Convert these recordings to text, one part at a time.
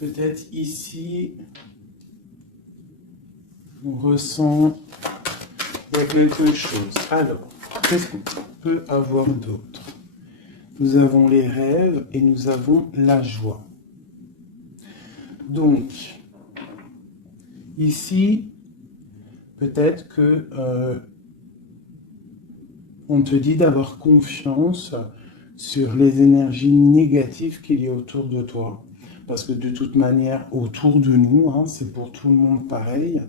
peut-être ici, on ressent il y a quelque chose. Alors, qu'est-ce qu'on peut avoir d'autre? Nous avons les rêves et nous avons la joie. Donc, ici, peut-être que on te dit d'avoir confiance sur les énergies négatives qu'il y a autour de toi. Parce que de toute manière, autour de nous, hein, c'est pour tout le monde pareil,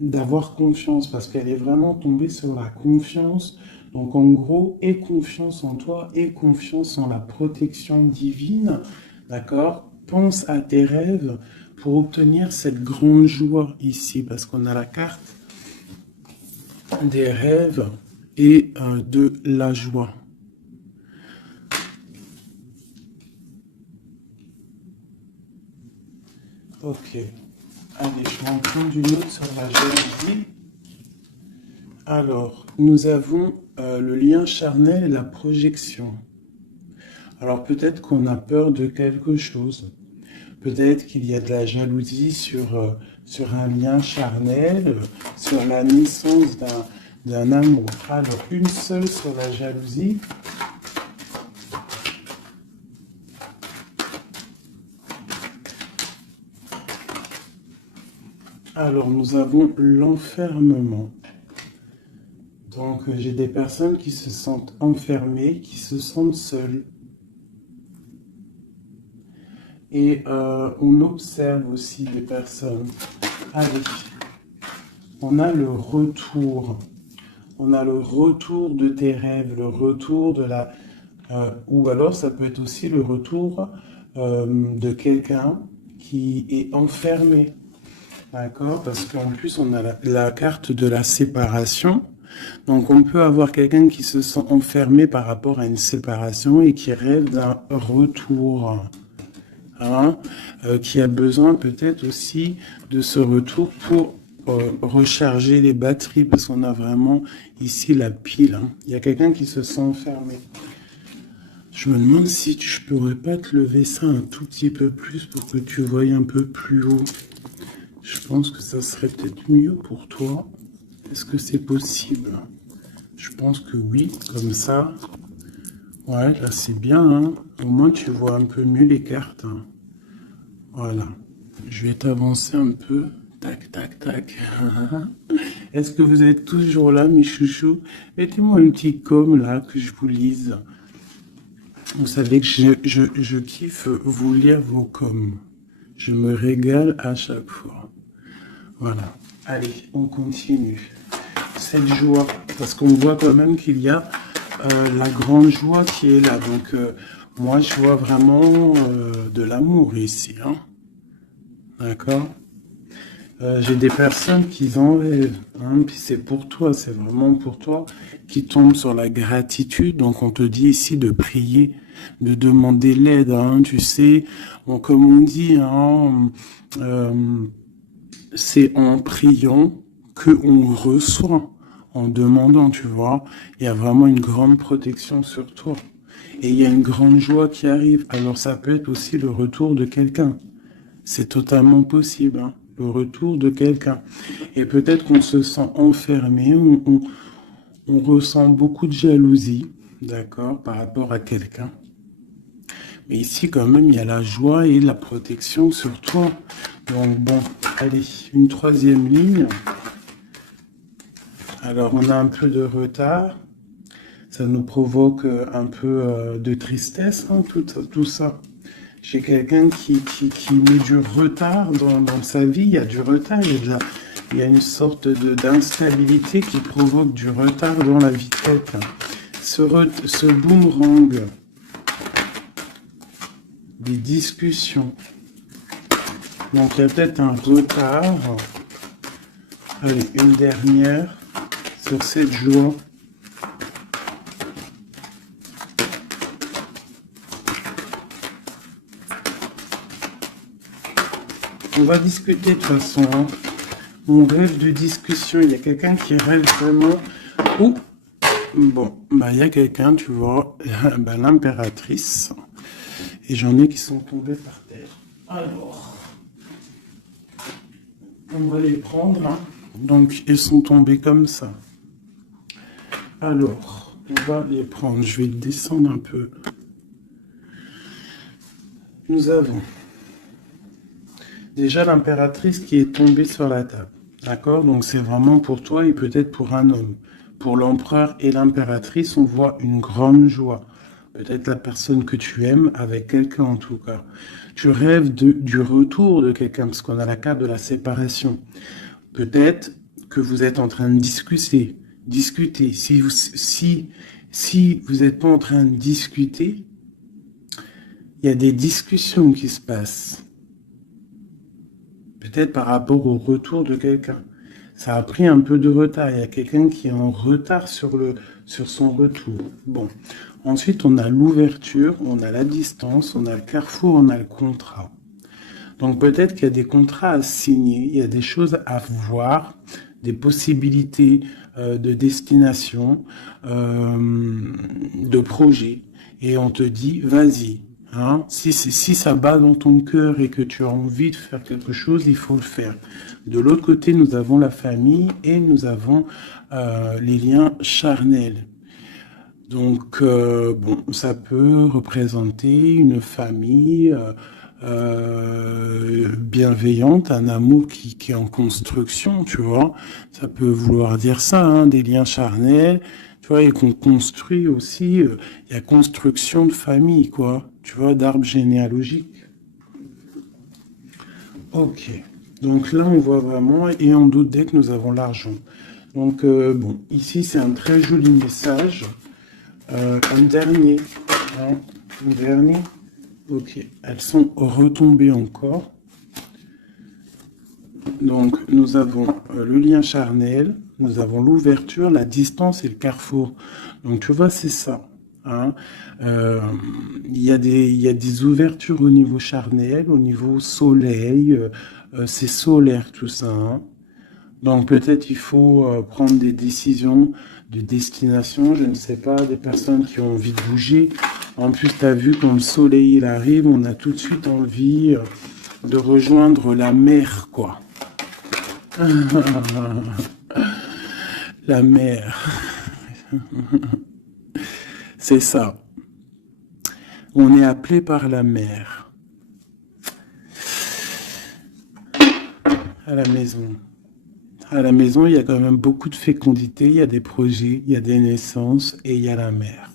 d'avoir confiance, parce qu'elle est vraiment tombée sur la confiance. Donc en gros, aie confiance en toi, aie confiance en la protection divine, d'accord? Pense à tes rêves pour obtenir cette grande joie ici, parce qu'on a la carte des rêves et de la joie. Ok. Allez, je vais en prendre une autre sur la jalousie. Alors, nous avons le lien charnel et la projection. Alors, peut-être qu'on a peur de quelque chose. Peut-être qu'il y a de la jalousie sur un lien charnel, sur la naissance d'un amour. Alors, une seule sur la jalousie. Alors, nous avons l'enfermement. Donc, j'ai des personnes qui se sentent enfermées, qui se sentent seules. Et on observe aussi des personnes. Allez, on a le retour. On a le retour de tes rêves, le retour de la... ou alors, ça peut être aussi le retour de quelqu'un qui est enfermé. D'accord? Parce qu'en plus, on a la carte de la séparation. Donc, on peut avoir quelqu'un qui se sent enfermé par rapport à une séparation et qui rêve d'un retour. Hein, qui a besoin peut-être aussi de ce retour pour recharger les batteries, parce qu'on a vraiment ici la pile. Hein. Il y a quelqu'un qui se sent enfermé. Je me demande si je pourrais pas te lever ça un tout petit peu plus pour que tu voyes un peu plus haut. Je pense que ça serait peut-être mieux pour toi. Est-ce que c'est possible? Je pense que oui, comme ça. Ouais, là c'est bien. Hein. Au moins tu vois un peu mieux les cartes. Hein. Voilà. Je vais t'avancer un peu. Tac, tac, tac. Est-ce que vous êtes toujours là, mes chouchous? Mettez-moi un petit com là, que je vous lise. Vous savez que je kiffe vous lire vos coms. Je me régale à chaque fois. Voilà. Allez, on continue. Cette joie, parce qu'on voit quand même qu'il y a la grande joie qui est là. Donc, moi, je vois vraiment de l'amour ici. Hein. D'accord? J'ai des personnes qui en rêvent. Hein, puis c'est pour toi, c'est vraiment pour toi, qui tombent sur la gratitude. Donc, on te dit ici de prier, de demander l'aide. Hein, tu sais, bon, comme on dit, hein, c'est en priant qu'on reçoit, en demandant, tu vois. Il y a vraiment une grande protection sur toi. Et il y a une grande joie qui arrive. Alors ça peut être aussi le retour de quelqu'un. C'est totalement possible, hein, le retour de quelqu'un. Et peut-être qu'on se sent enfermé, on ressent beaucoup de jalousie, d'accord, par rapport à quelqu'un. Mais ici, quand même, il y a la joie et la protection sur toi. Donc, bon, allez, une troisième ligne. Alors, on a un peu de retard. Ça nous provoque un peu de tristesse, hein, tout ça. J'ai quelqu'un qui met du retard dans sa vie. Il y a du retard, il y a une sorte d'instabilité qui provoque du retard dans la vie de quelqu'un. Ce boomerang, des discussions. Donc il y a peut-être un retard. Allez, une dernière sur cette joie. On va discuter de toute façon. Hein. On rêve de discussion. Il y a quelqu'un qui rêve vraiment. Oh, bon, bah il y a quelqu'un, tu vois, bah, l'impératrice. Et j'en ai qui sont tombés par terre. Alors, on va les prendre. Hein. Donc, ils sont tombés comme ça. Alors, on va les prendre. Je vais descendre un peu. Nous avons déjà l'impératrice qui est tombée sur la table. D'accord? Donc, c'est vraiment pour toi et peut-être pour un homme. Pour l'empereur et l'impératrice, on voit une grande joie. Peut-être la personne que tu aimes avec quelqu'un en tout cas. Tu rêves du retour de quelqu'un parce qu'on a la carte de la séparation. Peut-être que vous êtes en train de discuter. Si vous n'êtes pas en train de discuter, il y a des discussions qui se passent. Peut-être par rapport au retour de quelqu'un. Ça a pris un peu de retard. Il y a quelqu'un qui est en retard sur son retour. Bon. Ensuite, on a l'ouverture, on a la distance, on a le carrefour, on a le contrat. Donc peut-être qu'il y a des contrats à signer, il y a des choses à voir, des possibilités de destination, de projet. Et on te dit, vas-y. Hein, si ça bat dans ton cœur et que tu as envie de faire quelque chose, il faut le faire. De l'autre côté, nous avons la famille et nous avons les liens charnels. Donc, bon, ça peut représenter une famille bienveillante, un amour qui est en construction, tu vois. Ça peut vouloir dire ça, hein, des liens charnels, tu vois, et qu'on construit aussi, il y a construction de famille, quoi, tu vois, d'arbre généalogique. Ok, donc là, on voit vraiment, et en d'autres decks, nous avons l'argent. Donc, bon, ici, c'est un très joli message. Un dernier, hein, un dernier. Ok, elles sont retombées encore. Donc, nous avons le lien charnel, nous avons l'ouverture, la distance et le carrefour. Donc, tu vois, c'est ça. Hein. Il y a des ouvertures au niveau charnel, au niveau soleil. C'est solaire tout ça. Hein. Donc, peut-être il faut prendre des décisions de destination, je ne sais pas, des personnes qui ont envie de bouger. En plus, tu as vu quand le soleil il arrive, on a tout de suite envie de rejoindre la mer, quoi. La mer. C'est ça. On est appelé par la mer. À la maison. À la maison, il y a quand même beaucoup de fécondité, il y a des projets, il y a des naissances et il y a la mer.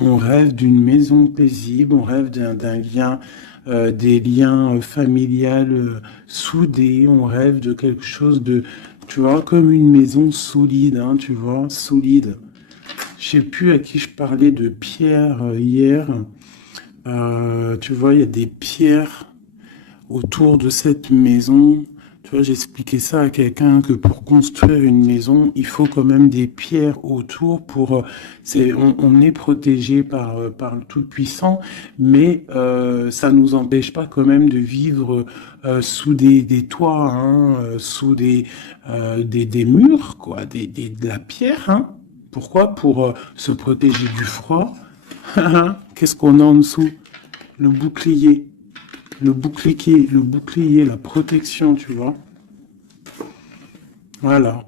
On rêve d'une maison paisible, on rêve d'un lien, des liens familiales soudés, on rêve de quelque chose de, tu vois, comme une maison solide, hein, tu vois, solide. Je sais plus à qui je parlais de pierre hier. Tu vois, il y a des pierres autour de cette maison. Tu vois, j'expliquais ça à quelqu'un que pour construire une maison, il faut quand même des pierres autour pour. On est protégé par le Tout-Puissant, mais ça nous empêche pas quand même de vivre sous des toits, hein, sous des murs, quoi, de la pierre. Hein. Pourquoi? Pour se protéger du froid. Qu'est-ce qu'on a en dessous? Le bouclier. Le bouclier, la protection, tu vois. Voilà.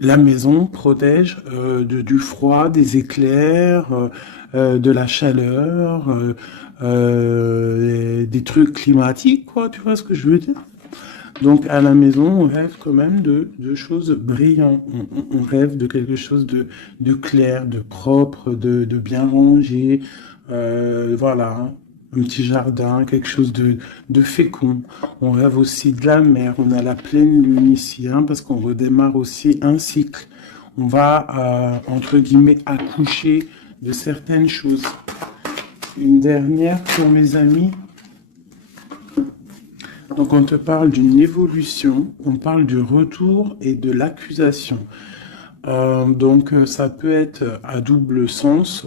La maison protège du froid, des éclairs, de la chaleur, des trucs climatiques, quoi. Tu vois ce que je veux dire? Donc à la maison, on rêve quand même de choses brillantes. On rêve de quelque chose de clair, de propre, de bien rangé. Voilà. Hein. Un petit jardin, quelque chose de fécond. On rêve aussi de la mer. On a la pleine lune ici, hein, parce qu'on redémarre aussi un cycle. On va, entre guillemets, accoucher de certaines choses. Une dernière pour mes amis. Donc on te parle d'une évolution, on parle du retour et de l'accusation. Donc ça peut être à double sens.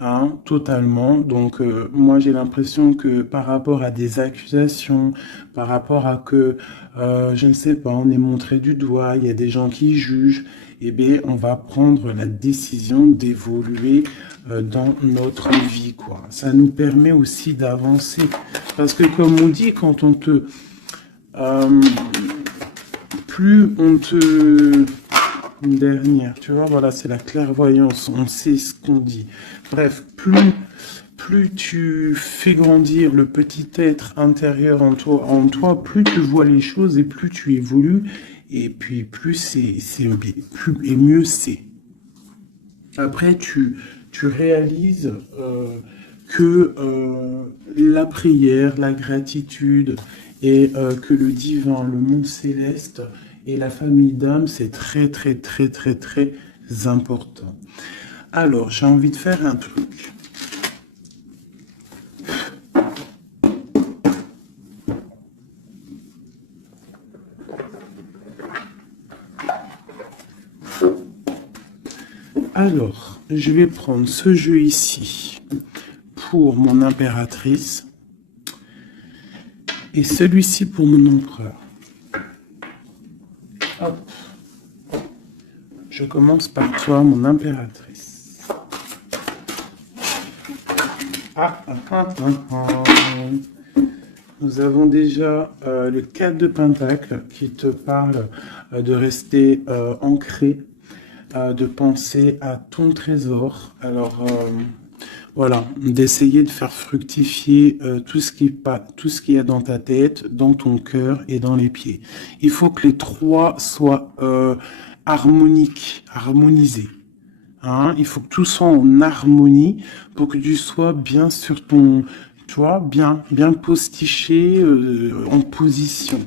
hein, totalement. Donc, moi, j'ai l'impression que par rapport à des accusations, par rapport à que, je ne sais pas, on est montré du doigt, il y a des gens qui jugent, eh bien, on va prendre la décision d'évoluer dans notre vie, quoi. Ça nous permet aussi d'avancer. Parce que, comme on dit, quand on te... euh, plus on te... Une dernière, tu vois, voilà, c'est la clairvoyance, on sait ce qu'on dit. Bref, plus tu fais grandir le petit être intérieur en toi, plus tu vois les choses et plus tu évolues, et puis plus plus et mieux c'est. Après, tu réalises que la prière, la gratitude et que le divin, le monde céleste et la famille d'âme, c'est très, très, très, très, très important. Alors, j'ai envie de faire un truc. Alors, je vais prendre ce jeu ici pour mon impératrice et celui-ci pour mon empereur. Hop. Je commence par toi, mon impératrice. Nous avons déjà le 4 de Pentacle qui te parle de rester ancré, de penser à ton trésor. Alors, voilà, d'essayer de faire fructifier tout ce qui est dans ta tête, dans ton cœur et dans les pieds. Il faut que les trois soient harmonisés. Hein, il faut que tout soit en harmonie pour que tu sois bien sur ton, tu vois, bien postiché en position.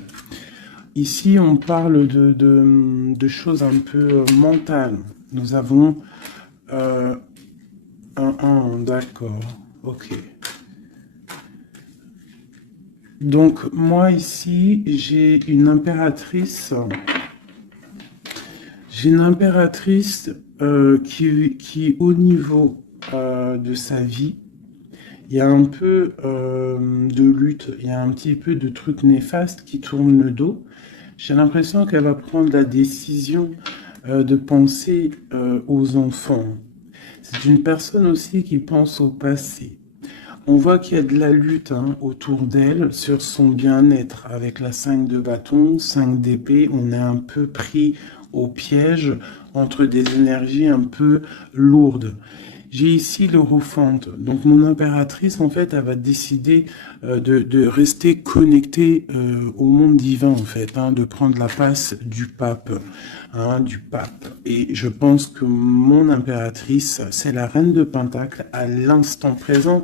Ici, on parle de choses un peu mentales. Nous avons d'accord, ok. Donc, moi ici, j'ai une impératrice. J'ai une impératrice qui, au niveau de sa vie, il y a un peu de lutte, il y a un petit peu de trucs néfastes qui tournent le dos. J'ai l'impression qu'elle va prendre la décision de penser aux enfants. C'est une personne aussi qui pense au passé. On voit qu'il y a de la lutte hein, autour d'elle sur son bien-être. Avec la 5 de bâton, 5 d'épée, on est un peu pris au piège entre des énergies un peu lourdes. J'ai ici l'Europhante. Donc mon impératrice, en fait, elle va décider de rester connectée au monde divin, en fait, hein, de prendre la place du pape, hein, du pape. Et je pense que mon impératrice, c'est la reine de Pentacle à l'instant présent.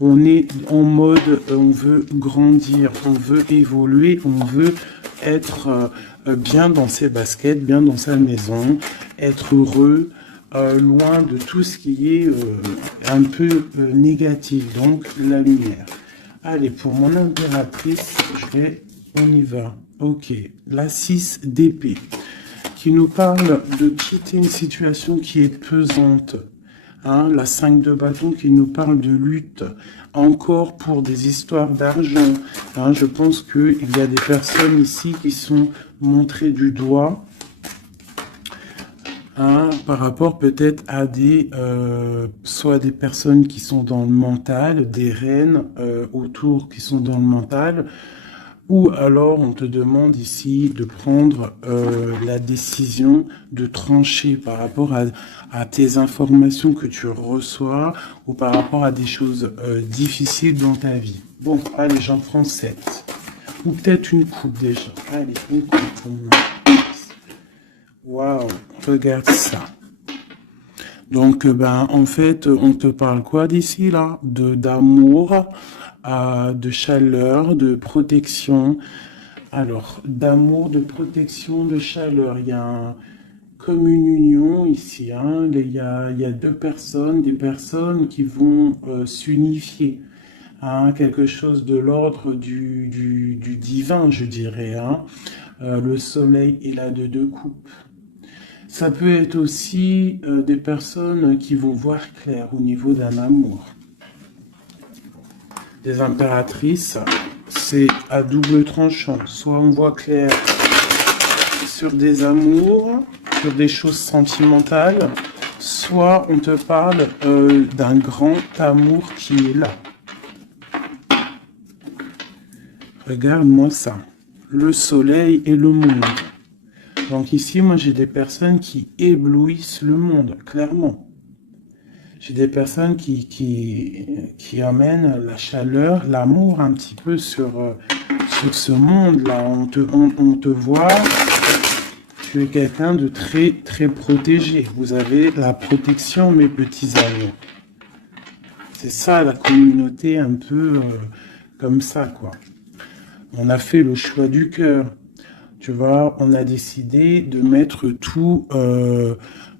On est en mode, on veut grandir, on veut évoluer, on veut être bien dans ses baskets, bien dans sa maison, être heureux, loin de tout ce qui est un peu négatif, donc la lumière. Allez, pour mon impératrice, on y va. Ok, la 6 d'épée, qui nous parle de quitter une situation qui est pesante. Hein, la 5 de bâton qui nous parle de lutte, encore pour des histoires d'argent. Hein, je pense qu'il y a des personnes ici qui sont montrées du doigt hein, par rapport peut-être à soit des personnes qui sont dans le mental, des reines autour qui sont dans le mental, ou alors on te demande ici de prendre la décision de trancher par rapport à tes informations que tu reçois ou par rapport à des choses difficiles dans ta vie. Bon, allez, j'en prends 7. Ou peut-être une coupe déjà. Allez, une coupe pour moi. Waouh, regarde ça. Donc, ben, en fait, on te parle quoi d'ici là? D'amour, de chaleur, de protection. Alors, d'amour, de protection, de chaleur. Il y a comme une union ici. Hein. Il y a deux personnes, des personnes qui vont s'unifier. Hein, quelque chose de l'ordre du divin, je dirais. Hein. Le soleil est là de deux coupes. Ça peut être aussi des personnes qui vont voir clair au niveau d'un amour. Des impératrices, c'est à double tranchant. Soit on voit clair sur des amours, sur des choses sentimentales, soit on te parle d'un grand amour qui est là. Regarde-moi ça. Le soleil et le monde. Donc ici, moi, j'ai des personnes qui éblouissent le monde, clairement. J'ai des personnes qui amènent la chaleur, l'amour un petit peu sur ce monde-là. On te voit, tu es quelqu'un de très, très protégé. Vous avez la protection, mes petits amours. C'est ça, la communauté un peu comme ça, quoi. On a fait le choix du cœur. Tu vois, on a décidé de mettre tout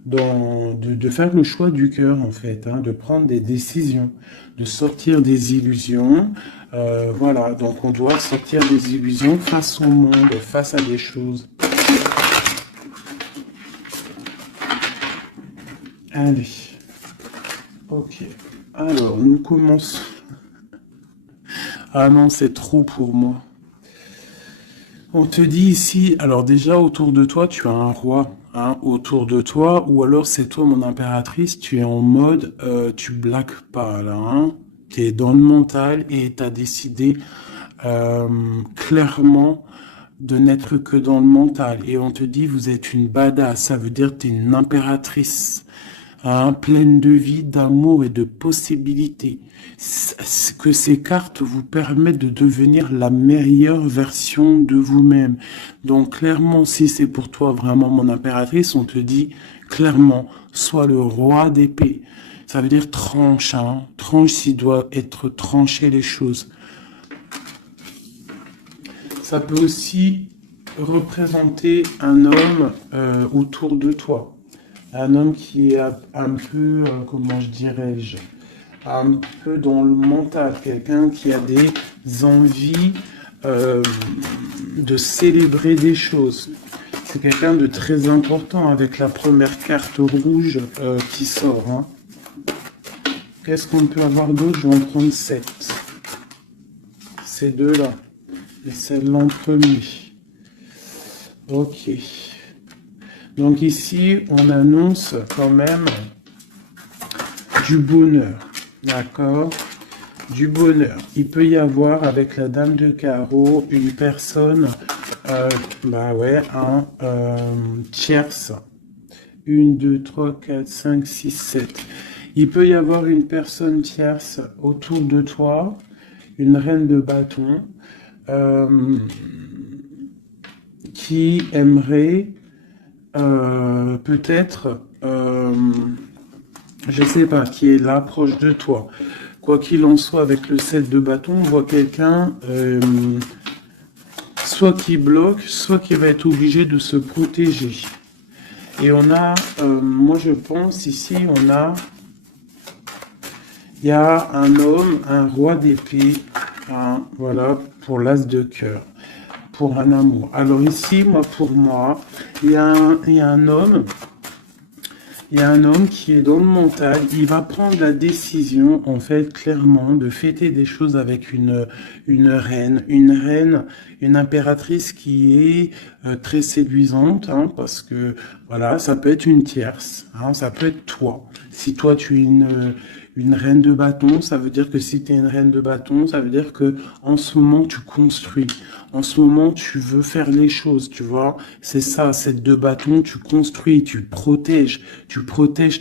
de faire le choix du cœur, en fait, hein, de prendre des décisions, de sortir des illusions. Voilà, donc on doit sortir des illusions face au monde, face à des choses. Allez. Ok. Alors, nous commençons. Ah non, c'est trop pour moi. On te dit ici, alors déjà autour de toi, tu as un roi, hein, autour de toi, ou alors c'est toi mon impératrice, tu es en mode, tu blagues pas là, hein, tu es dans le mental et tu as décidé clairement de n'être que dans le mental. Et on te dit, vous êtes une badass, ça veut dire que tu es une impératrice. Hein, pleine de vie, d'amour et de possibilités. Que ces cartes vous permettent de devenir la meilleure version de vous-même. Donc clairement, si c'est pour toi vraiment mon impératrice, on te dit clairement, sois le roi d'épée. Ça veut dire tranche, hein, tranche s'il doit être tranché les choses. Ça peut aussi représenter un homme autour de toi. Un homme qui est un peu, comment je dirais-je, un peu dans le mental, quelqu'un qui a des envies de célébrer des choses. C'est quelqu'un de très important avec la première carte rouge qui sort. Hein. Qu'est-ce qu'on peut avoir d'autre? Je vais en prendre 7. Ces deux-là. Et celle-là en premier. Ok. Donc ici, on annonce quand même du bonheur, d'accord? Du bonheur. Il peut y avoir avec la dame de carreau une personne, un tierce. 1, 2, 3, 4, 5, 6, 7. Il peut y avoir une personne tierce autour de toi, une reine de bâton, qui aimerait peut-être, je sais pas, qui est là proche de toi. Quoi qu'il en soit, avec le 7 de bâton, on voit quelqu'un soit qui bloque, soit qui va être obligé de se protéger. Et on a, moi je pense ici, il y a un homme, un roi d'épée, hein, voilà, pour l'as de cœur. Pour un amour. Alors ici, pour moi, il y a un homme qui est dans le mental. Il va prendre la décision, en fait, clairement, de fêter des choses avec une reine, une impératrice qui est très séduisante, hein, parce que voilà, ça peut être une tierce, hein, ça peut être toi. Si toi tu es une reine de bâton, ça veut dire que si tu es une reine de bâton, ça veut dire que en ce moment tu construis. En ce moment, tu veux faire les choses, tu vois. C'est ça, cette de bâton, tu construis, tu protèges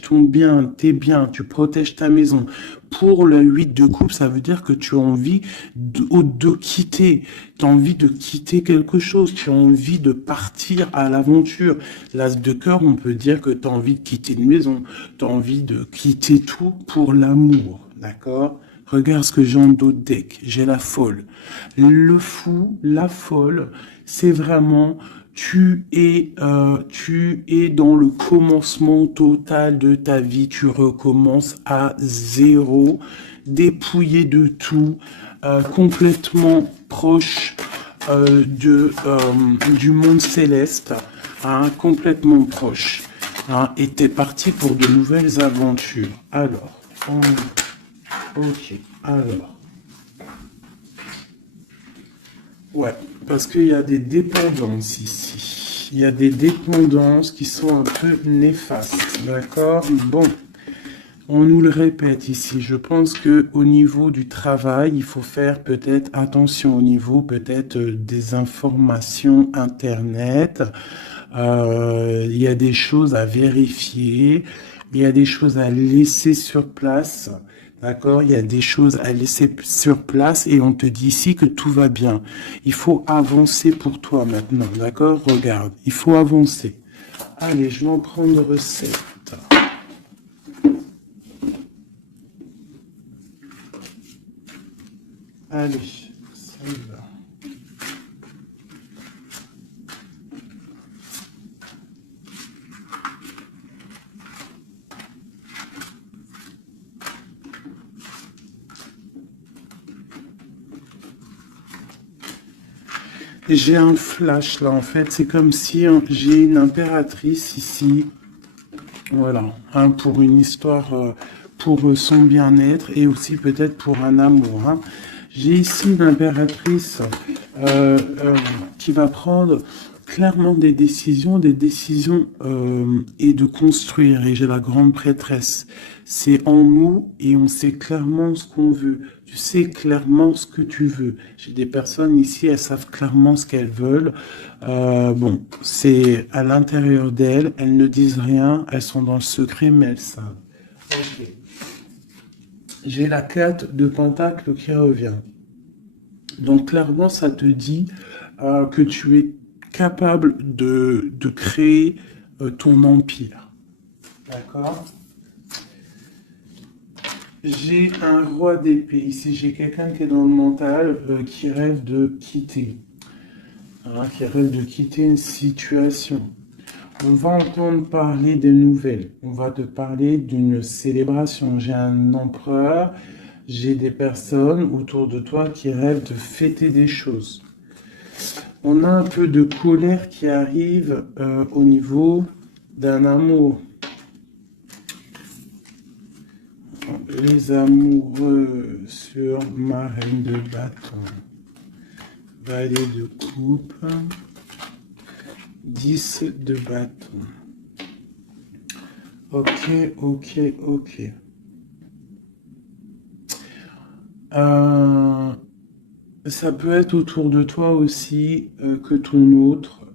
ton bien, tes biens, tu protèges ta maison. Pour le 8 de coupe, ça veut dire que tu as envie de quitter. Tu as envie de quitter quelque chose. Tu as envie de partir à l'aventure. L'as de cœur, on peut dire que tu as envie de quitter une maison. Tu as envie de quitter tout pour l'amour. D'accord? Regarde ce que j'ai en dos de deck. J'ai la folle. Le fou, la folle, c'est vraiment... Tu es dans le commencement total de ta vie. Tu recommences à zéro, dépouillé de tout, complètement proche du monde céleste, hein, complètement proche. Hein, et t'es parti pour de nouvelles aventures. Alors, ok, alors. Ouais, parce qu'il y a des dépendances ici. Il y a des dépendances qui sont un peu néfastes, d'accord? Bon, on nous le répète ici. Je pense que au niveau du travail, il faut faire peut-être attention au niveau peut-être des informations Internet. Il y a des choses à vérifier. Il y a des choses à laisser sur place. D'accord? Il y a des choses à laisser sur place et on te dit ici que tout va bien. Il faut avancer pour toi maintenant. D'accord? Regarde, il faut avancer. Allez, je vais en prendre recette. Allez, ça y va. J'ai un flash là, en fait. C'est comme si j'ai une impératrice ici. Voilà, hein, pour une histoire, pour son bien-être et aussi peut-être pour un amour. Hein. J'ai ici l'impératrice qui va prendre clairement des décisions et de construire. Et j'ai la grande prêtresse. C'est en nous et on sait clairement ce qu'on veut. Tu sais clairement ce que tu veux. J'ai des personnes ici, elles savent clairement ce qu'elles veulent. Bon, c'est à l'intérieur d'elles. Elles ne disent rien. Elles sont dans le secret, mais elles savent. Ok. J'ai la 4 de Pentacle qui revient. Donc clairement, ça te dit que tu es capable de créer ton empire. D'accord? J'ai un roi d'épée. Ici, j'ai quelqu'un qui est dans le mental, qui rêve de quitter. Hein, qui rêve de quitter une situation. On va entendre parler des nouvelles. On va te parler d'une célébration. J'ai un empereur. J'ai des personnes autour de toi qui rêvent de fêter des choses. On a un peu de colère qui arrive au niveau d'un amour. Les amoureux sur ma reine de bâton. Valet de coupe. 10 de bâton. Ok, ok, ok. Ça peut être autour de toi aussi que ton autre,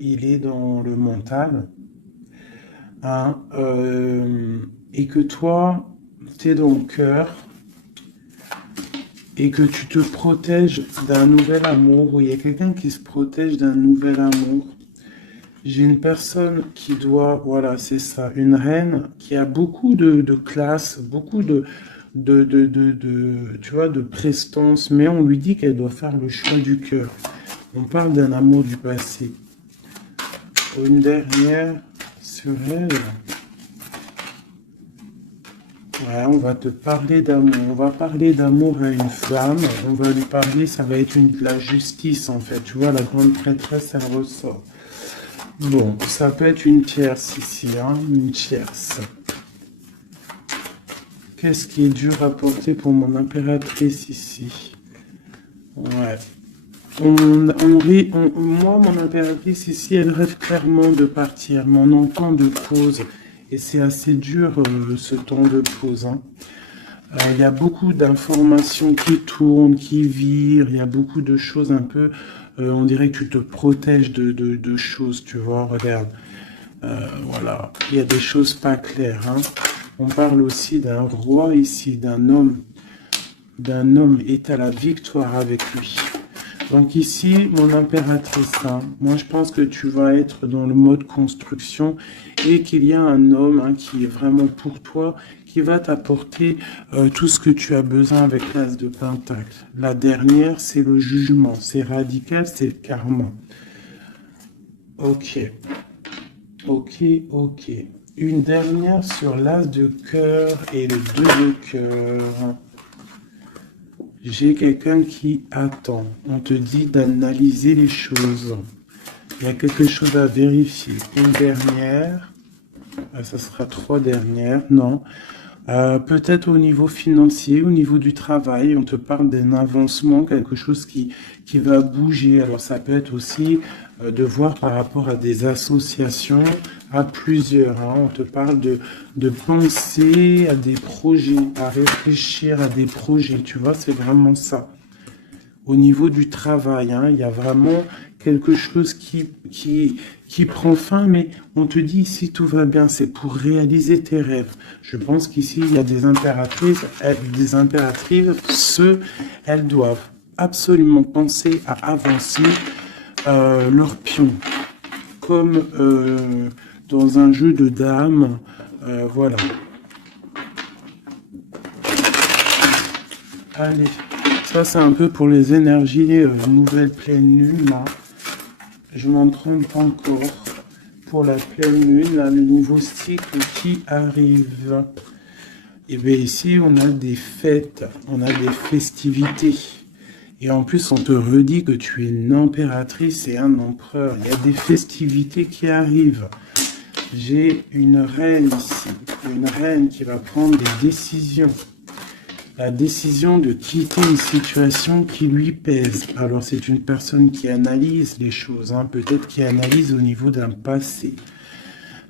il est dans le mental. Hein, et que toi, tu es dans le cœur. Et que tu te protèges d'un nouvel amour. Ou il y a quelqu'un qui se protège d'un nouvel amour. J'ai une personne qui doit, voilà, c'est ça, une reine qui a beaucoup de classe, beaucoup tu vois, de prestance, mais on lui dit qu'elle doit faire le choix du cœur. On parle d'un amour du passé. Une dernière sur elle. Ouais, on va te parler d'amour. On va parler d'amour à une femme. On va lui parler, ça va être la justice en fait. Tu vois, la grande prêtresse, elle ressort. Bon, ça peut être une tierce ici, hein, une tierce. Qu'est-ce qui est dur à porter pour mon impératrice ici? Ouais. Moi, mon impératrice ici, elle rêve clairement de partir, mais on entend de pause. Et c'est assez dur, ce temps de pause. Hein. Il y a beaucoup d'informations qui tournent, qui virent. Il y a beaucoup de choses un peu... on dirait que tu te protèges de choses, tu vois. Regarde. Voilà. Il y a des choses pas claires. Hein. On parle aussi d'un roi ici, d'un homme. D'un homme est à la victoire avec lui. Donc ici, mon impératrice, hein, moi je pense que tu vas être dans le mode construction et qu'il y a un homme hein, qui est vraiment pour toi, qui va t'apporter tout ce que tu as besoin avec l'as de pentacle. La dernière, c'est le jugement, c'est radical, c'est le karma. Ok, ok, ok. Une dernière sur l'as de cœur et le 2 de cœur. J'ai quelqu'un qui attend. On te dit d'analyser les choses. Il y a quelque chose à vérifier. Une dernière. Ça sera 3 dernières, non. Peut-être au niveau financier, au niveau du travail, on te parle d'un avancement, quelque chose qui va bouger. Alors ça peut être aussi de voir par rapport à des associations, à plusieurs, hein. On te parle de penser à des projets, à réfléchir à des projets, tu vois, c'est vraiment ça. Au niveau du travail, hein, il y a vraiment quelque chose qui prend fin, mais on te dit ici tout va bien, c'est pour réaliser tes rêves. Je pense qu'ici il y a des impératrices, elles doivent absolument penser à avancer leur pion, comme dans un jeu de dames, voilà. Allez, ça c'est un peu pour les énergies nouvelle pleine lune là. Je m'en trompe encore pour la pleine lune, là, le nouveau cycle qui arrive. Et bien ici on a des fêtes, on a des festivités. Et en plus on te redit que tu es une impératrice et un empereur. Il y a des festivités qui arrivent. J'ai une reine ici, une reine qui va prendre des décisions. La décision de quitter une situation qui lui pèse. Alors c'est une personne qui analyse les choses, hein, peut-être qui analyse au niveau d'un passé.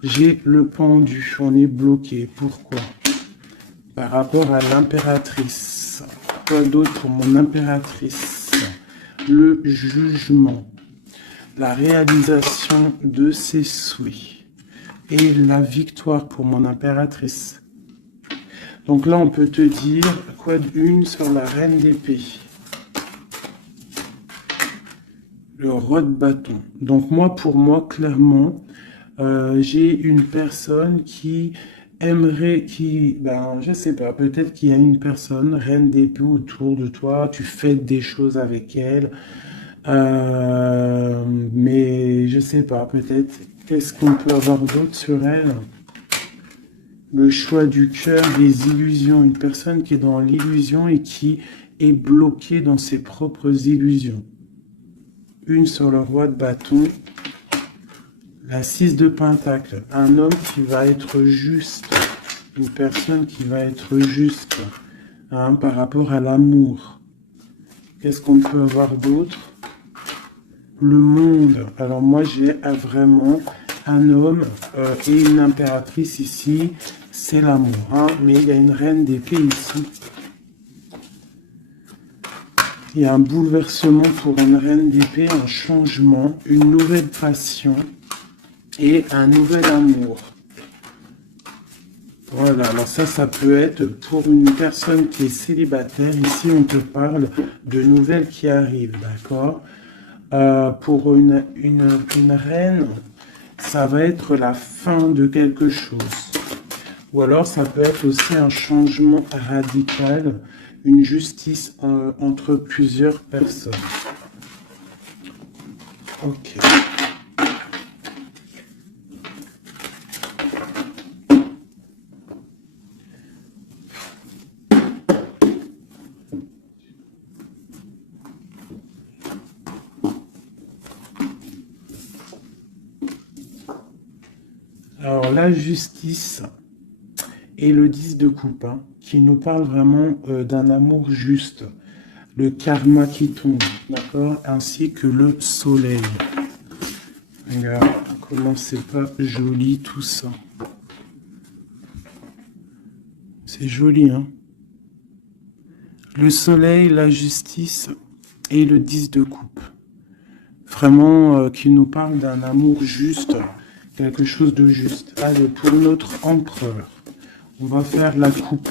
J'ai le pendu, on est bloqué. Pourquoi? Par rapport à l'impératrice. Quoi d'autre pour mon impératrice? Le jugement. La réalisation de ses souhaits. Et la victoire pour mon impératrice. Donc là, on peut te dire quoi d'une sur la reine d'épée. Le roi de bâton. Donc moi, pour moi, clairement, j'ai une personne qui aimerait, je sais pas, peut-être qu'il y a une personne, reine d'épée autour de toi, tu fais des choses avec elle, mais je sais pas, peut-être, qu'est-ce qu'on peut avoir d'autre sur elle? Le choix du cœur, les illusions. Une personne qui est dans l'illusion et qui est bloquée dans ses propres illusions. Une sur le roi de bâton. La 6 de pentacle. Un homme qui va être juste. Une personne qui va être juste, hein, par rapport à l'amour. Qu'est-ce qu'on peut avoir d'autre? Le monde. Alors moi j'ai vraiment un homme et une impératrice ici. C'est l'amour, hein, mais il y a une reine d'épée ici. Il y a un bouleversement pour une reine d'épée, un changement, une nouvelle passion et un nouvel amour. Voilà, alors ça peut être pour une personne qui est célibataire. Ici, on te parle de nouvelles qui arrivent, d'accord? Pour une reine, ça va être la fin de quelque chose. Ou alors, ça peut être aussi un changement radical, une justice entre plusieurs personnes. Ok. Alors, la justice et le 10 de coupe, hein, qui nous parle vraiment d'un amour juste, le karma qui tombe, d'accord, ainsi que le soleil. Regarde comment c'est pas joli tout ça. C'est joli, hein. Le soleil, la justice et le 10 de coupe. Vraiment qui nous parle d'un amour juste, quelque chose de juste. Allez, pour notre empereur, on va faire la coupe.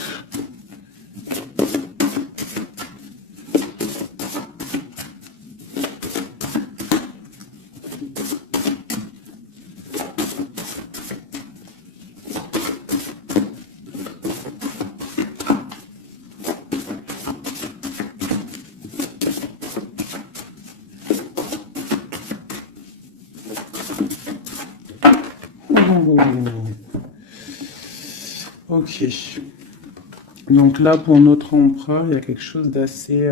Ok. Donc là, pour notre empereur, il y a quelque chose d'assez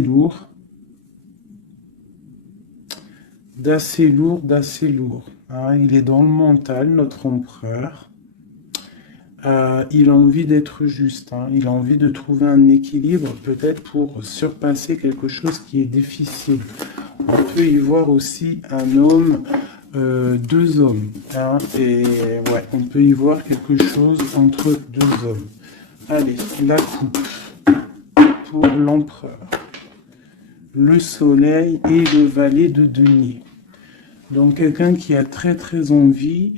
lourd. D'assez lourd. hein, il est dans le mental, notre empereur. Il a envie d'être juste, hein, il a envie de trouver un équilibre, peut-être pour surpasser quelque chose qui est difficile. On peut y voir aussi un homme, deux hommes, hein, et ouais, on peut y voir quelque chose entre deux hommes. Allez, la coupe pour l'empereur, le soleil et le valet de denier. Donc quelqu'un qui a très envie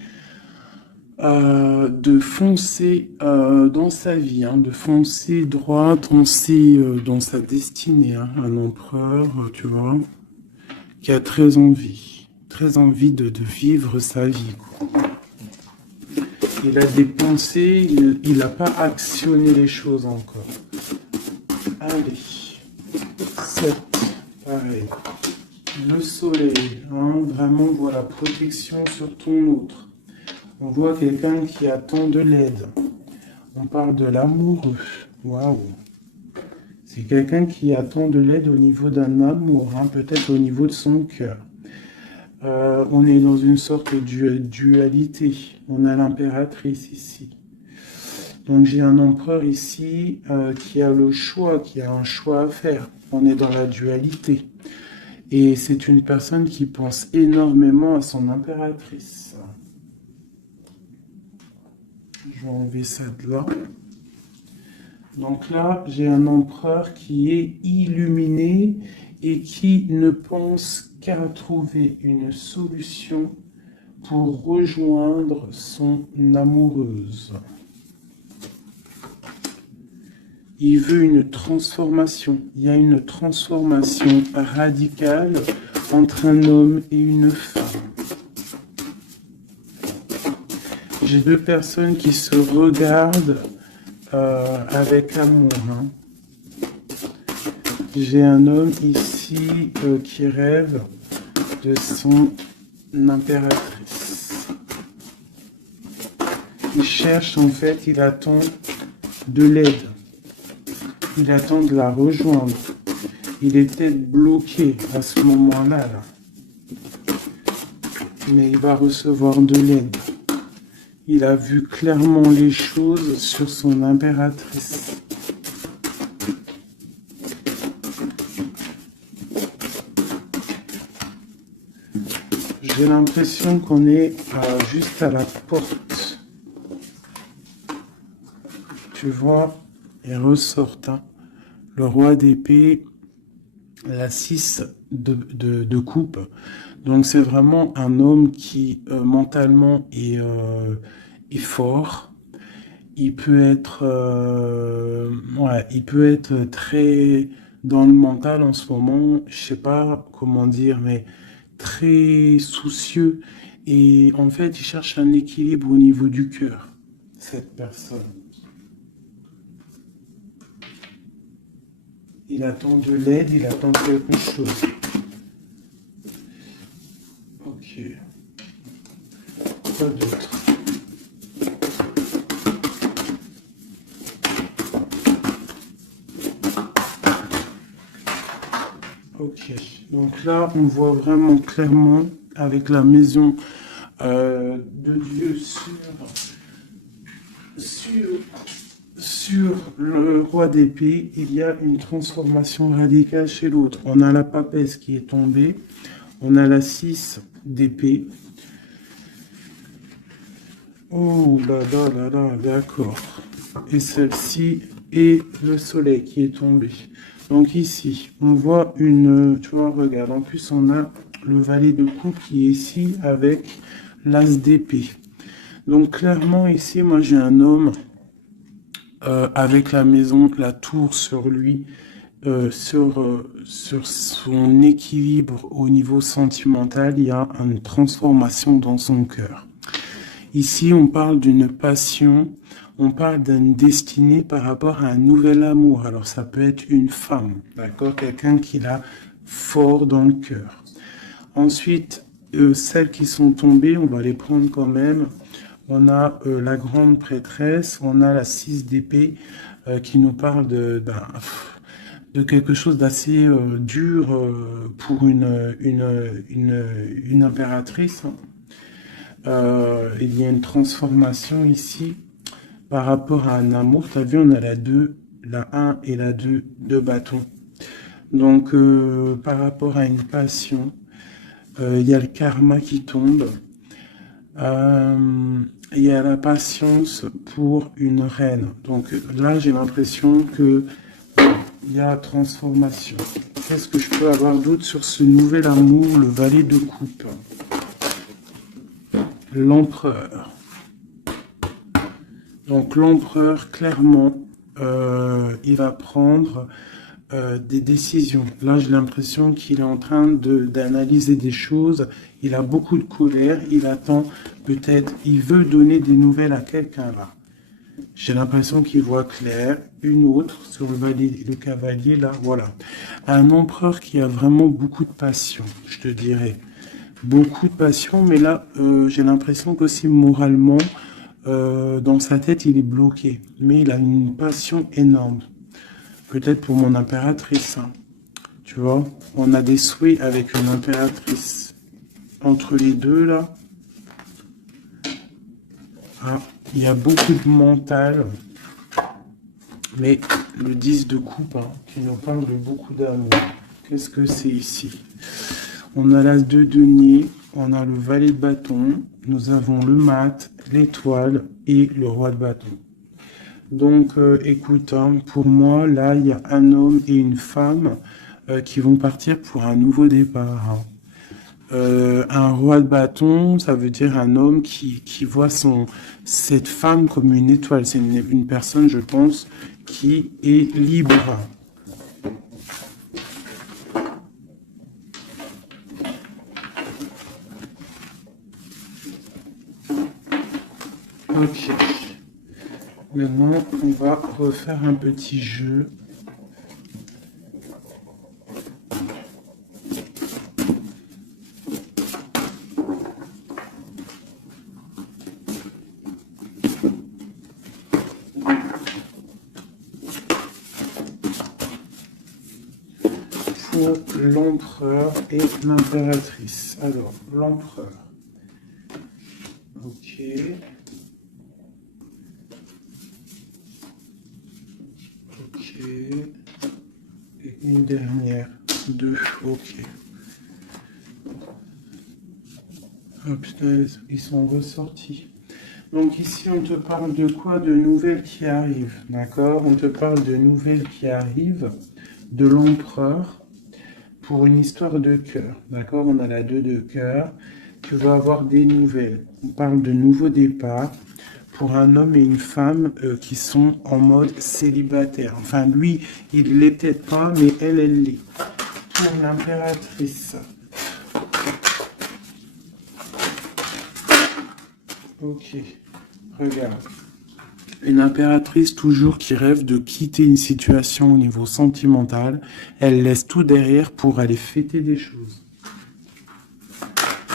de foncer dans sa vie, hein, de foncer droit dans sa destinée, hein, un empereur, tu vois, qui a très envie de vivre sa vie, quoi. Il a des pensées, il n'a pas actionné les choses encore. Allez, 7, pareil. Le soleil, hein, vraiment, voilà, protection sur ton autre. On voit quelqu'un qui attend de l'aide. On parle de l'amoureux. Waouh. C'est quelqu'un qui attend de l'aide au niveau d'un amour, hein, peut-être au niveau de son cœur. On est dans une sorte de dualité. On a l'impératrice ici. Donc j'ai un empereur ici qui a le choix, qui a un choix à faire. On est dans la dualité. Et c'est une personne qui pense énormément à son impératrice. Je vais enlever ça de là. Donc là, j'ai un empereur qui est illuminé et qui ne pense qu'à trouver une solution pour rejoindre son amoureuse. Il veut une transformation. Il y a une transformation radicale entre un homme et une femme. J'ai deux personnes qui se regardent avec amour. Hein. J'ai un homme ici qui rêve de son impératrice. Il cherche, en fait, il attend de l'aide. Il attend de la rejoindre. Il est peut-être bloqué à ce moment-là. Là. Mais il va recevoir de l'aide. Il a vu clairement les choses sur son impératrice. J'ai l'impression qu'on est juste à la porte. Tu vois, il ressort hein, le roi d'épée, la 6 de coupe. Donc c'est vraiment un homme qui mentalement est fort. Il peut être très dans le mental en ce moment, je sais pas comment dire, mais très soucieux. Et en fait, il cherche un équilibre au niveau du cœur, cette personne. Il attend de l'aide, il attend quelque chose. Ok. Quoi d'autre? Ok. Donc là, on voit vraiment clairement avec la maison de Dieu sur le roi d'épée, il y a une transformation radicale chez l'autre. On a la papesse qui est tombée, on a la 6 d'épée. Oh là là là là, d'accord. Et celle-ci est le soleil qui est tombé. Donc ici, on voit une... Tu vois, regarde, en plus on a le valet de coupe qui est ici avec l'as d'épée. Donc clairement ici, moi j'ai un homme avec la maison, la tour sur lui, sur son équilibre au niveau sentimental, il y a une transformation dans son cœur. Ici, on parle d'une passion, on parle d'une destinée par rapport à un nouvel amour. Alors, ça peut être une femme, d'accord? Quelqu'un qui l'a fort dans le cœur. Ensuite, celles qui sont tombées, on va les prendre quand même. On a la grande prêtresse, on a la 6 d'épée qui nous parle de quelque chose d'assez dur pour une impératrice. il y a une transformation ici par rapport à un amour. Tu as vu, on a la 2, la 1 et la 2 de bâton. Donc, par rapport à une passion, il y a le karma qui tombe. Il y a la patience pour une reine. Donc là, j'ai l'impression que il y a transformation. Qu'est-ce que je peux avoir d'autre sur ce nouvel amour, le valet de coupe? L'empereur. Donc l'empereur, clairement, il va prendre des décisions. Là, j'ai l'impression qu'il est en train d'analyser des choses. Il a beaucoup de colère. Il attend peut-être, il veut donner des nouvelles à quelqu'un là. J'ai l'impression qu'il voit clair. Une autre sur le cavalier là, voilà. Un empereur qui a vraiment beaucoup de passion, je te dirais. Beaucoup de passion, mais là, j'ai l'impression qu'aussi moralement, dans sa tête, il est bloqué. Mais il a une passion énorme. Peut-être pour mon impératrice, hein. Tu vois, on a des souhaits avec une impératrice. Entre les deux, là, ah, il y a beaucoup de mental. Mais le 10 de coupe, hein, qui nous parle de beaucoup d'amour. Qu'est-ce que c'est ici? On a l'as de denier, on a le valet de bâton, nous avons le mat, l'étoile et le roi de bâton. Donc, écoute, hein, pour moi, là, il y a un homme et une femme qui vont partir pour un nouveau départ, hein. Un roi de bâton, ça veut dire un homme qui voit cette femme comme une étoile. C'est une personne, je pense, qui est libre. Ok. Maintenant, on va refaire un petit jeu. Pour l'empereur et l'impératrice. Alors, l'empereur. Ok. Ok. Et une dernière. 2. Ok. Oh putain, ils sont ressortis. Donc ici, on te parle de quoi? De nouvelles qui arrivent. D'accord? On te parle de nouvelles qui arrivent. De l'empereur. Pour une histoire de cœur. D'accord? On a la 2 de cœur. Tu vas avoir des nouvelles. On parle de nouveaux départs. Pour un homme et une femme qui sont en mode célibataire. Enfin, lui, il l'est peut-être pas, mais elle l'est. Pour l'impératrice. Ok, regarde. Une impératrice toujours qui rêve de quitter une situation au niveau sentimental. Elle laisse tout derrière pour aller fêter des choses.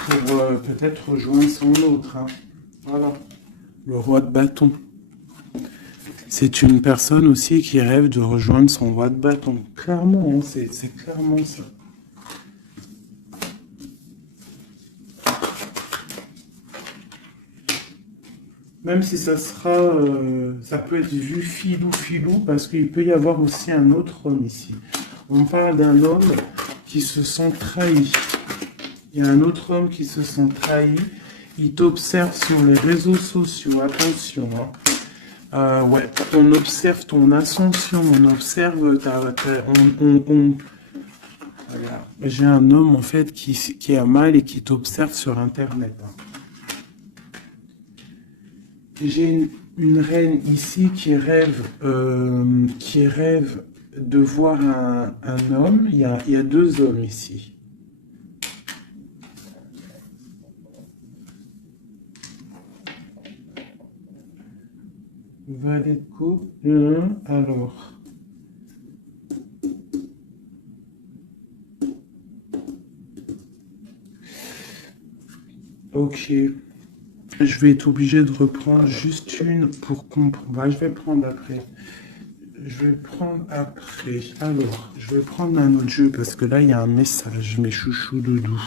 Pour peut-être rejoindre son autre, hein. Voilà. Le roi de bâton. C'est une personne aussi qui rêve de rejoindre son roi de bâton. Clairement, hein, c'est clairement ça. Même si ça sera, ça peut être vu filou, parce qu'il peut y avoir aussi un autre homme ici. On parle d'un homme qui se sent trahi. Il y a un autre homme qui se sent trahi. Il t'observe sur les réseaux sociaux. Attention, hein. Ouais, on observe ton ascension, on observe Voilà. J'ai un homme en fait qui a mal et qui t'observe sur Internet, hein. J'ai une reine ici qui rêve de voir un homme. Il y a 2 hommes ici. Valet de coupe. Alors. Ok. Je vais être obligé de reprendre juste une pour comprendre. Bah, je vais prendre après. Alors, je vais prendre un autre jeu parce que là, il y a un message, mes chouchous doudous.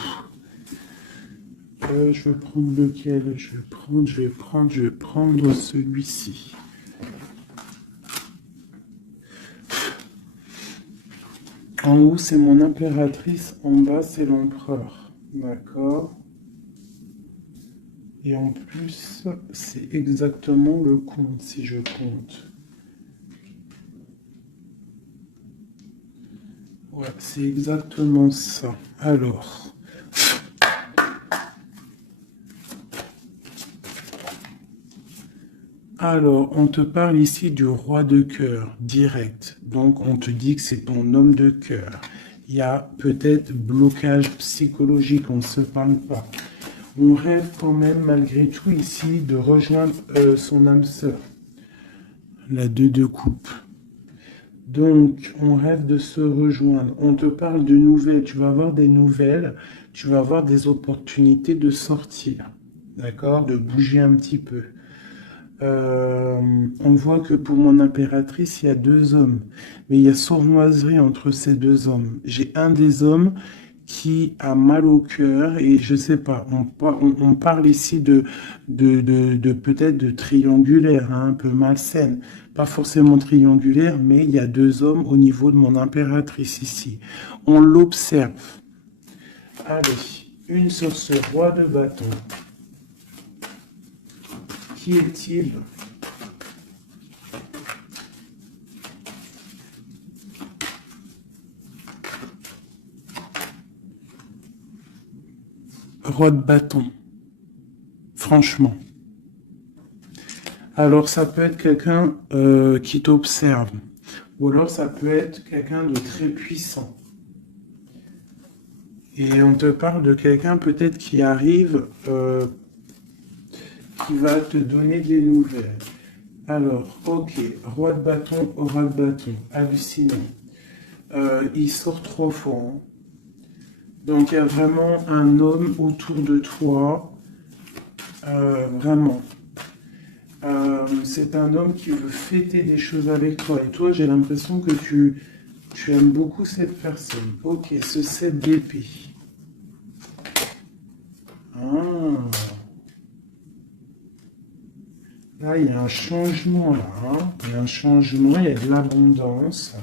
Je vais prendre lequel? Je vais prendre celui-ci. En haut, c'est mon impératrice. En bas, c'est l'empereur. D'accord? Et en plus, c'est exactement le compte, si je compte. Ouais, c'est exactement ça. Alors, on te parle ici du roi de cœur, direct. Donc, on te dit que c'est ton homme de cœur. Il y a peut-être blocage psychologique, on ne se parle pas. On rêve quand même, malgré tout, ici, de rejoindre son âme sœur. La 2 de coupe. Donc, on rêve de se rejoindre. On te parle de nouvelles. Tu vas avoir des nouvelles. Tu vas avoir des opportunités de sortir. D'accord? De bouger un petit peu. On voit que pour mon impératrice, il y a 2 hommes. Mais il y a sournoiserie entre ces 2 hommes. J'ai un des hommes qui a mal au cœur et je sais pas, on parle ici de peut-être de triangulaire, hein, un peu malsaine. Pas forcément triangulaire, mais il y a 2 hommes au niveau de mon impératrice ici. On l'observe. Allez, une sur ce roi de bâton. Qui est-il? Roi de bâton. Franchement. Alors, ça peut être quelqu'un qui t'observe. Ou alors, ça peut être quelqu'un de très puissant. Et on te parle de quelqu'un peut-être qui arrive, qui va te donner des nouvelles. Alors, ok, roi de bâton, aura de bâton, hallucinant. Il sort trop fort. Hein. Donc, il y a vraiment un homme autour de toi. Vraiment. C'est un homme qui veut fêter des choses avec toi. Et toi, j'ai l'impression que tu aimes beaucoup cette personne. Ok, ce 7 d'épée. Ah. Là, il y a un changement, là. Hein. Il y a un changement, il y a de l'abondance.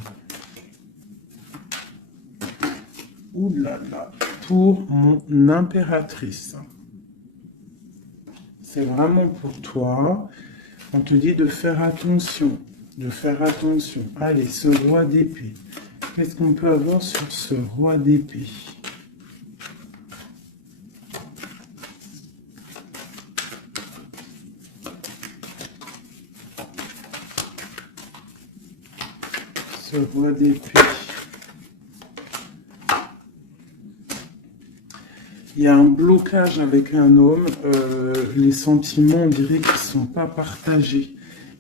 Ouh là là. Pour mon impératrice. C'est vraiment pour toi. On te dit de faire attention. De faire attention. Allez, ce roi d'épée. Qu'est-ce qu'on peut avoir sur ce roi d'épée? Ce roi d'épée. Il y a un blocage avec un homme. Les sentiments, on dirait qu'ils ne sont pas partagés.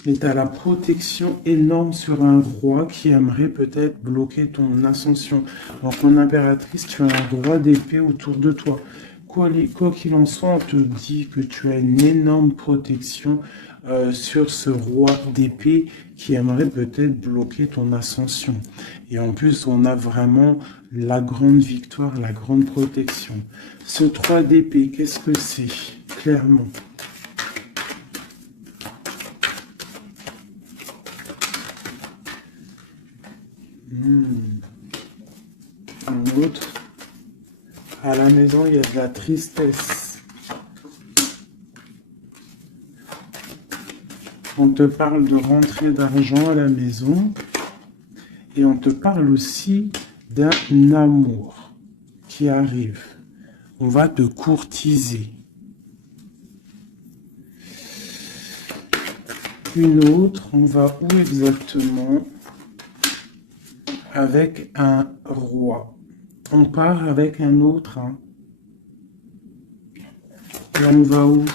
Mais tu as la protection énorme sur un roi qui aimerait peut-être bloquer ton ascension. Donc, mon impératrice, tu as un roi d'épée autour de toi. Quoi qu'il en soit, on te dit que tu as une énorme protection sur ce roi d'épée qui aimerait peut-être bloquer ton ascension. Et en plus, on a vraiment la grande victoire, la grande protection. Ce 3 d'épée, qu'est-ce que c'est? Clairement. Un autre. À la maison, il y a de la tristesse. On te parle de rentrée d'argent à la maison. Et on te parle aussi d'un amour qui arrive. On va te courtiser. Une autre, on va où exactement? Avec un roi. On part avec un autre. Hein. Et on va où?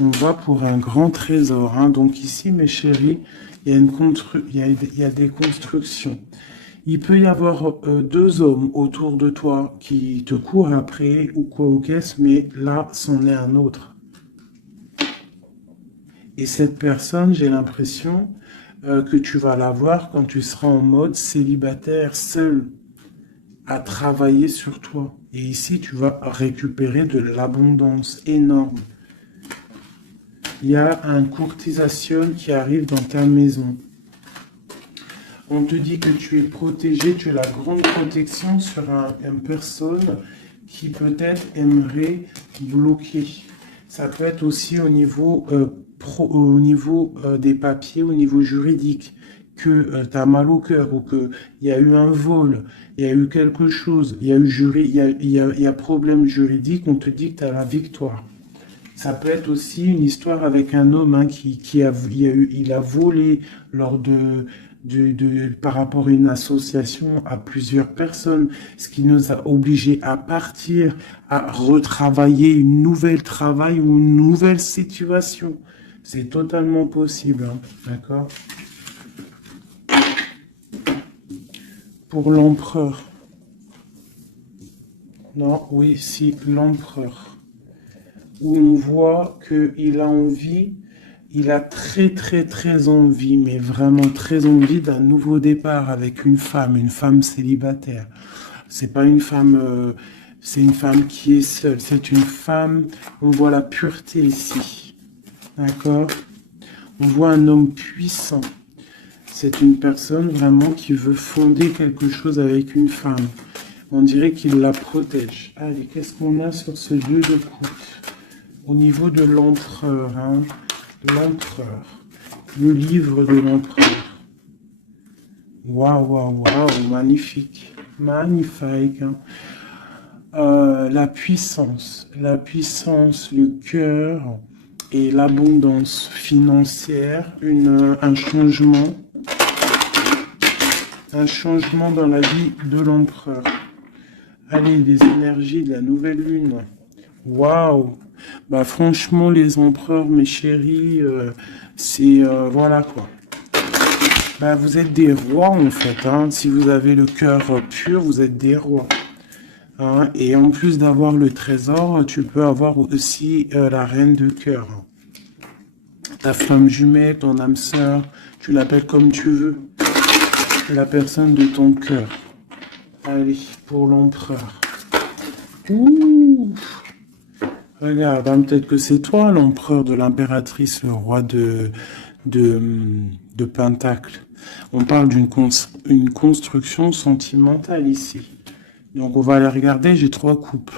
On va pour un grand trésor. Hein. Donc ici, mes chéris, il y a des constructions. Il peut y avoir 2 hommes autour de toi qui te courent après ou quoi au caisse, mais là, c'en est un autre. Et cette personne, j'ai l'impression que tu vas la voir quand tu seras en mode célibataire, seul, à travailler sur toi. Et ici, tu vas récupérer de l'abondance énorme. Il y a un courtisation qui arrive dans ta maison. On te dit que tu es protégé, tu as la grande protection sur une personne qui peut-être aimerait bloquer. Ça peut être aussi au niveau, des papiers, au niveau juridique, que tu as mal au cœur ou qu'il y a eu un vol, il y a eu quelque chose, il y a eu il y a problème juridique, on te dit que tu as la victoire. Ça peut être aussi une histoire avec un homme hein, il a volé lors par rapport à une association à plusieurs personnes, ce qui nous a obligés à partir, à retravailler une nouvelle travail ou une nouvelle situation. C'est totalement possible, hein, d'accord? Pour l'empereur. Non, oui, si, l'empereur. Où on voit qu'il a envie, il a très envie, mais vraiment très envie d'un nouveau départ avec une femme célibataire. C'est pas une femme, c'est une femme qui est seule, c'est une femme, on voit la pureté ici, d'accord? On voit un homme puissant, c'est une personne vraiment qui veut fonder quelque chose avec une femme. On dirait qu'il la protège. Allez, qu'est-ce qu'on a sur ce 2 de coupe? Au niveau de l'empereur, hein, l'empereur, le livre de l'empereur. Waouh, magnifique, magnifique. Hein. La puissance, le cœur et l'abondance financière, un changement dans la vie de l'empereur. Allez, les énergies de la nouvelle lune. Waouh! Bah franchement, les empereurs, mes chéris, c'est voilà quoi. Bah vous êtes des rois en fait. Hein. Si vous avez le cœur pur, vous êtes des rois. Hein. Et en plus d'avoir le trésor, tu peux avoir aussi la reine de cœur. Ta flamme jumelle, ton âme sœur, tu l'appelles comme tu veux. La personne de ton cœur. Allez, pour l'empereur. Ouh! Regarde, hein, peut-être que c'est toi l'empereur de l'impératrice, le roi de Pentacle. On parle d'une construction sentimentale ici. Donc on va aller regarder, j'ai 3 coupes.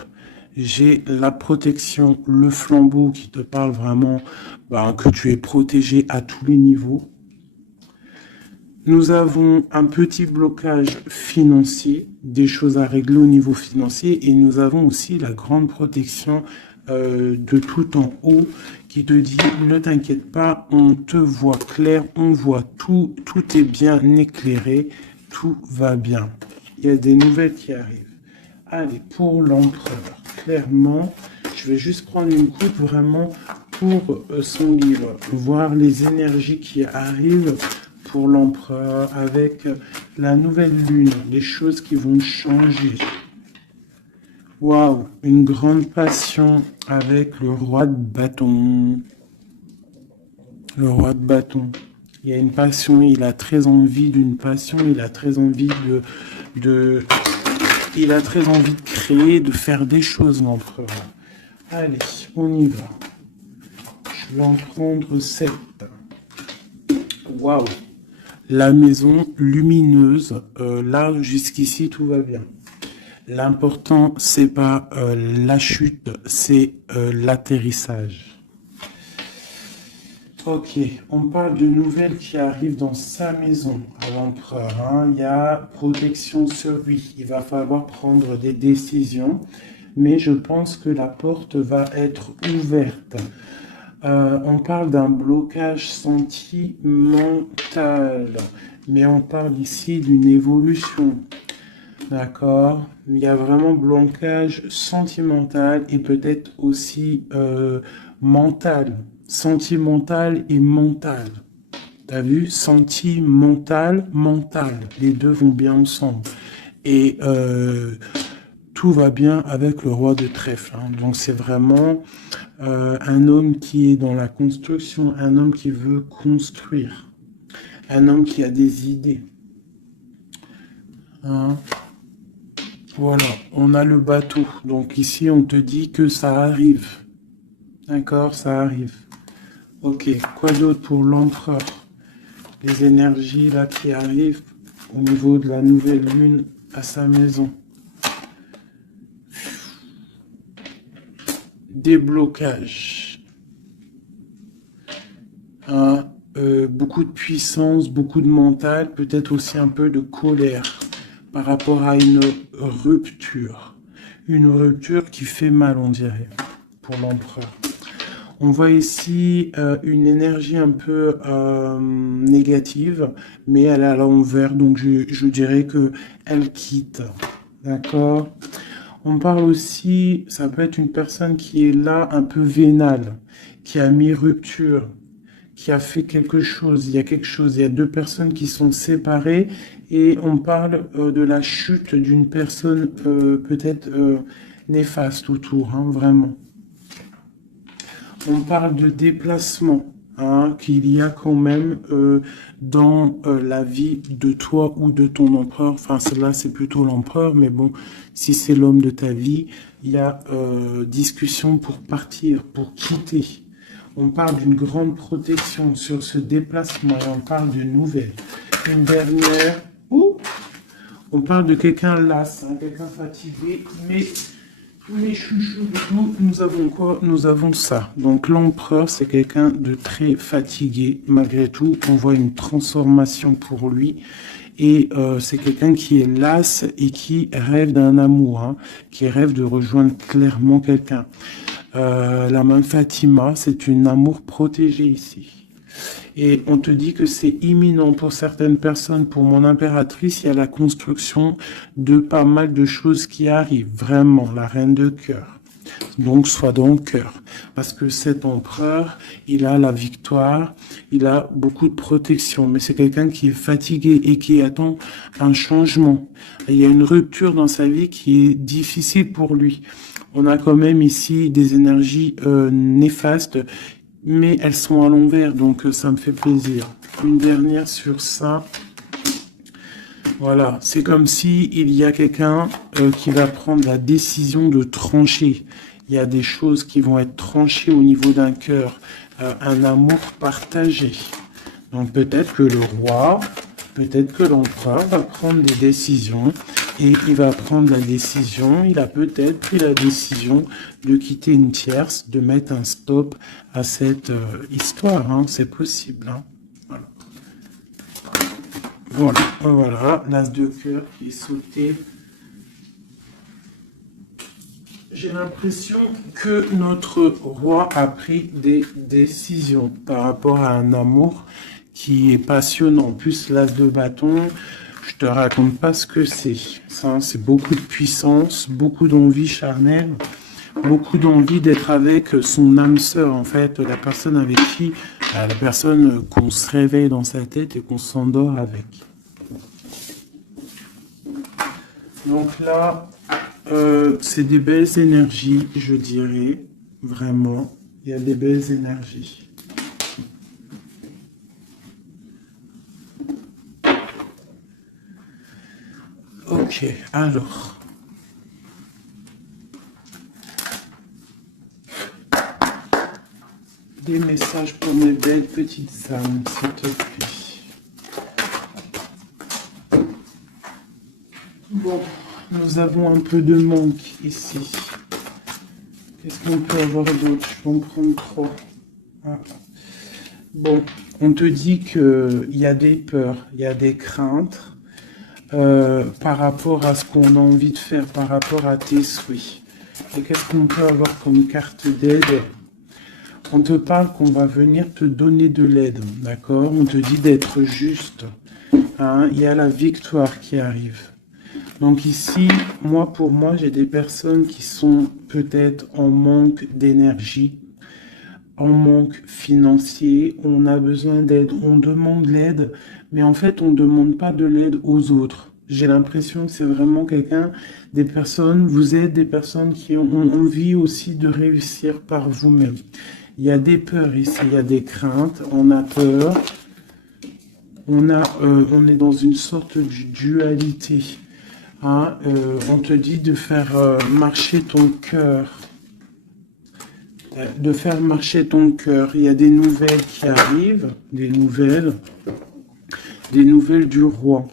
J'ai la protection, le flambeau qui te parle vraiment que tu es protégé à tous les niveaux. Nous avons un petit blocage financier, des choses à régler au niveau financier, et nous avons aussi la grande protection de tout en haut qui te dit ne t'inquiète pas, on te voit clair, on voit tout, tout est bien éclairé, tout va bien. Il y a des nouvelles qui arrivent. Allez, pour l'empereur, clairement, je vais juste prendre une coupe vraiment pour son livre, voir les énergies qui arrivent pour l'empereur avec la nouvelle lune, les choses qui vont changer. Waouh, une grande passion avec le roi de bâton. Le roi de bâton. Il y a une passion, il a très envie d'une passion, il a très envie il a très envie de créer, de faire des choses, l'empereur. Allez, on y va. Je vais en prendre 7. Waouh. La maison lumineuse. Là, jusqu'ici, tout va bien. L'important, c'est pas la chute, c'est l'atterrissage. Ok, on parle de nouvelles qui arrivent dans sa maison à l'empereur. Hein. Il y a protection sur lui. Il va falloir prendre des décisions, mais je pense que la porte va être ouverte. On parle d'un blocage sentimental, mais on parle ici d'une évolution. D'accord. Il y a vraiment blocage sentimental et peut-être aussi mental. Sentimental et mental. T'as vu? Sentimental, mental. Les deux vont bien ensemble. Et tout va bien avec le roi de trèfle. Hein. Donc c'est vraiment un homme qui est dans la construction, un homme qui veut construire. Un homme qui a des idées. Hein. Voilà, on a le bateau. Donc ici, on te dit que ça arrive. D'accord, ça arrive. Ok, quoi d'autre pour l'empereur? Les énergies là qui arrivent au niveau de la nouvelle lune à sa maison. Déblocage. Hein, beaucoup de puissance, beaucoup de mental, peut-être aussi un peu de colère par rapport à une rupture. Une rupture qui fait mal, on dirait, pour l'empereur. On voit ici une énergie un peu négative, mais elle est à l'envers, donc je dirais que elle quitte. D'accord? On parle aussi, ça peut être une personne qui est là un peu vénale, qui a mis rupture, qui a fait quelque chose. Il y a quelque chose, il y a deux personnes qui sont séparées et on parle de la chute d'une personne peut-être néfaste autour, hein, vraiment. On parle de déplacement, hein, qu'il y a quand même dans la vie de toi ou de ton empereur. Enfin, celle-là, c'est plutôt l'empereur, mais bon, si c'est l'homme de ta vie, il y a discussion pour partir, pour quitter. On parle d'une grande protection sur ce déplacement et on parle de nouvelles. Une dernière, on parle de quelqu'un las, hein, quelqu'un fatigué, mais... Les chouchous, nous avons quoi? Nous avons ça. Donc l'empereur, c'est quelqu'un de très fatigué. Malgré tout, on voit une transformation pour lui. Et c'est quelqu'un qui est las et qui rêve d'un amour, hein, qui rêve de rejoindre clairement quelqu'un. La main Fatima, c'est une amour protégé ici. Et on te dit que c'est imminent pour certaines personnes. Pour mon impératrice, il y a la construction de pas mal de choses qui arrivent. Vraiment, la reine de cœur. Donc, sois dans le cœur. Parce que cet empereur, il a la victoire, il a beaucoup de protection. Mais c'est quelqu'un qui est fatigué et qui attend un changement. Il y a une rupture dans sa vie qui est difficile pour lui. On a quand même ici des énergies néfastes, mais elles sont à l'envers, donc ça me fait plaisir. Une dernière sur ça. Voilà, c'est comme si il y a quelqu'un qui va prendre la décision de trancher. Il y a des choses qui vont être tranchées au niveau d'un cœur, un amour partagé. Donc peut-être que le roi, peut-être que l'empereur va prendre des décisions et il va prendre la décision, il a peut-être pris la décision de quitter une tierce, de mettre un stop à cette histoire, hein, c'est possible. Hein. Voilà, voilà, l'as de cœur qui est sauté. J'ai l'impression que notre roi a pris des décisions par rapport à un amour qui est passionnant. En plus, l'as de bâton, je te raconte pas ce que c'est. Ça, c'est beaucoup de puissance, beaucoup d'envie charnelle, beaucoup d'envie d'être avec son âme sœur, en fait, la personne avec qui, la personne qu'on se réveille dans sa tête et qu'on s'endort avec. Donc là, c'est des belles énergies, je dirais, vraiment. Il y a des belles énergies. Ok, alors. Des messages pour mes belles petites âmes, s'il te plaît. Bon, nous avons un peu de manque ici. Qu'est-ce qu'on peut avoir d'autre? Je vais en prendre 3. Ah. Bon, on te dit qu'il y a des peurs, il y a des craintes par rapport à ce qu'on a envie de faire, par rapport à tes souhaits. Et qu'est-ce qu'on peut avoir comme carte d'aide? On te parle qu'on va venir te donner de l'aide, d'accord? On te dit d'être juste. Hein? Il y a la victoire qui arrive. Donc ici, pour moi, j'ai des personnes qui sont peut-être en manque d'énergie, en manque financier, on a besoin d'aide, on demande l'aide, mais en fait, on ne demande pas de l'aide aux autres. J'ai l'impression que c'est vraiment des personnes, vous êtes des personnes qui ont envie aussi de réussir par vous-même. Il y a des peurs ici, il y a des craintes, on a peur, on est dans une sorte de dualité. Hein, on te dit de faire marcher ton cœur. De faire marcher ton cœur. Il y a des nouvelles qui arrivent, des nouvelles du roi.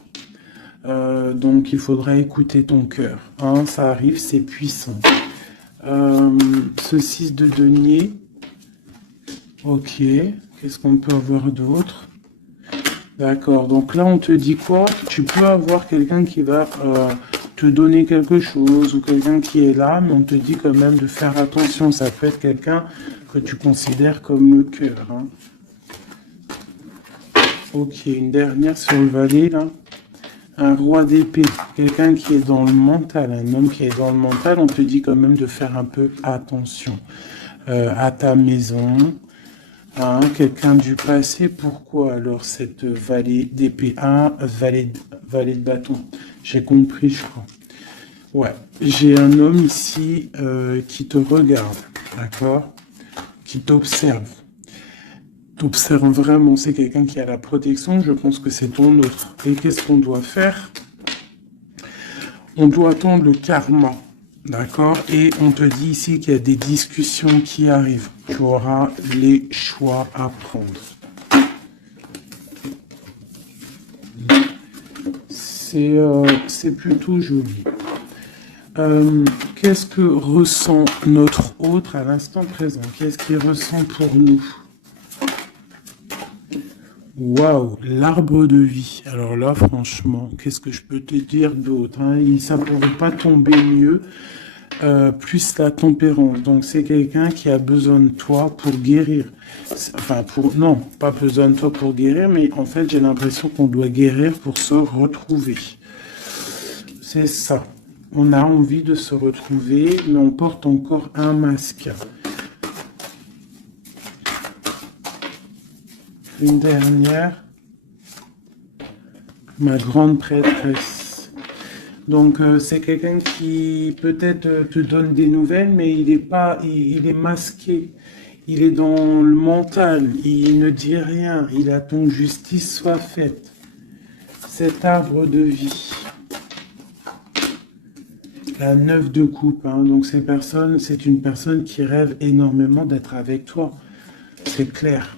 Donc il faudra écouter ton cœur. Hein, ça arrive, c'est puissant. Ce 6 de denier. Ok, qu'est-ce qu'on peut avoir d'autre? D'accord, donc là on te dit quoi? Tu peux avoir quelqu'un qui va te donner quelque chose ou quelqu'un qui est là, mais on te dit quand même de faire attention. Ça peut être quelqu'un que tu considères comme le cœur. Hein. Ok, une dernière sur le valet là. Un roi d'épée, quelqu'un qui est dans le mental, un homme qui est dans le mental, on te dit quand même de faire un peu attention à ta maison. Hein, quelqu'un du passé, pourquoi alors cette vallée d'épée? Vallée de bâton. J'ai compris, je crois. Ouais, j'ai un homme ici qui te regarde, d'accord? Qui t'observe. T'observe vraiment, c'est quelqu'un qui a la protection, je pense que c'est ton autre. Et qu'est-ce qu'on doit faire? On doit attendre le karma. D'accord? Et on te dit ici qu'il y a des discussions qui arrivent. Tu auras les choix à prendre. C'est plutôt joli. Qu'est-ce que ressent notre autre à l'instant présent? Qu'est-ce qu'il ressent pour nous? Waouh, l'arbre de vie. Alors là, franchement, qu'est-ce que je peux te dire d'autre, hein? Ça ne pourrait pas tomber mieux. Plus la tempérance. Donc, c'est quelqu'un qui a besoin de toi pour guérir. Enfin, non, pas besoin de toi pour guérir, mais en fait, j'ai l'impression qu'on doit guérir pour se retrouver. C'est ça. On a envie de se retrouver, mais on porte encore un masque. Une dernière. Ma grande prêtresse. Donc, c'est quelqu'un qui peut-être te donne des nouvelles, mais il est masqué. Il est dans le mental. Il ne dit rien. Il attend que justice soit faite. Cet arbre de vie. La 9 de coupe. Hein. Donc, c'est une personne qui rêve énormément d'être avec toi. C'est clair.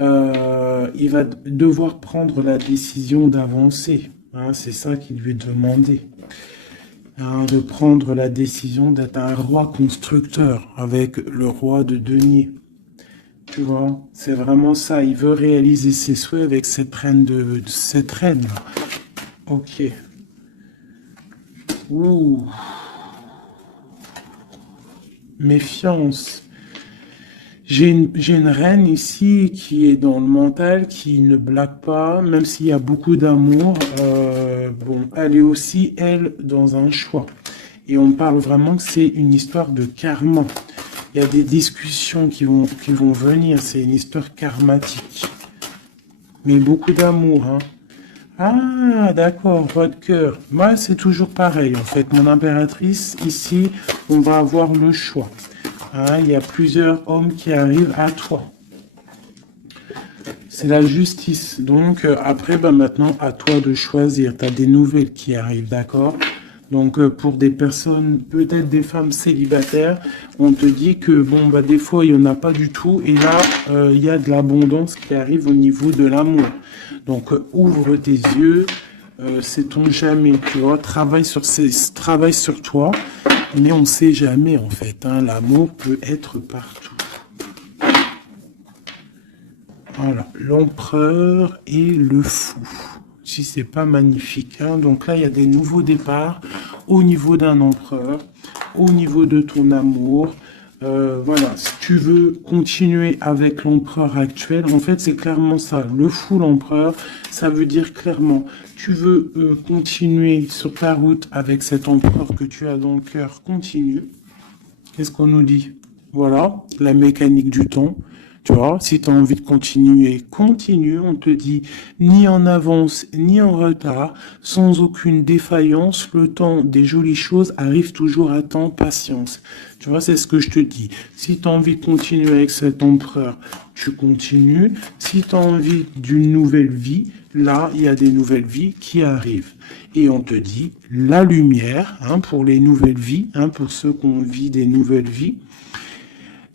Il va devoir prendre la décision d'avancer. Hein, c'est ça qui lui est demandé. Hein, de prendre la décision d'être un roi constructeur avec le roi de denier. Tu vois, c'est vraiment ça. Il veut réaliser ses souhaits avec cette reine cette reine. Ok. Ouh. Méfiance. J'ai une reine ici qui est dans le mental, qui ne blague pas, même s'il y a beaucoup d'amour. Bon, elle est aussi, elle, dans un choix. Et on parle vraiment que c'est une histoire de karma. Il y a des discussions qui vont venir. C'est une histoire karmatique. Mais beaucoup d'amour, hein. Ah, d'accord, votre cœur. Moi, c'est toujours pareil, en fait. Mon impératrice, ici, on va avoir le choix. Hein, il y a plusieurs hommes qui arrivent à toi. C'est la justice. Donc, après, maintenant, à toi de choisir. Tu as des nouvelles qui arrivent, d'accord? Donc, pour des personnes, peut-être des femmes célibataires, on te dit que, bon, des fois, il n'y en a pas du tout. Et là, il y a de l'abondance qui arrive au niveau de l'amour. Donc, ouvre tes yeux. Sait-on jamais, tu vois, travaille sur toi. Mais on ne sait jamais, en fait. Hein, l'amour peut être partout. Voilà, l'empereur et le fou. Si c'est pas magnifique. Hein. Donc là, il y a des nouveaux départs au niveau d'un empereur, au niveau de ton amour. Voilà, si tu veux continuer avec l'empereur actuel, en fait, c'est clairement ça. Le fou, l'empereur, ça veut dire clairement, tu veux continuer sur ta route avec cet empereur que tu as dans le cœur, continue. Qu'est-ce qu'on nous dit? Voilà, la mécanique du temps. Tu vois, si tu as envie de continuer, continue. On te dit ni en avance, ni en retard, sans aucune défaillance. Le temps des jolies choses arrive toujours à temps, patience. Tu vois, c'est ce que je te dis. Si tu as envie de continuer avec cet empereur, tu continues. Si tu as envie d'une nouvelle vie, là, il y a des nouvelles vies qui arrivent. Et on te dit la lumière, pour les nouvelles vies, pour ceux qui ont vit des nouvelles vies.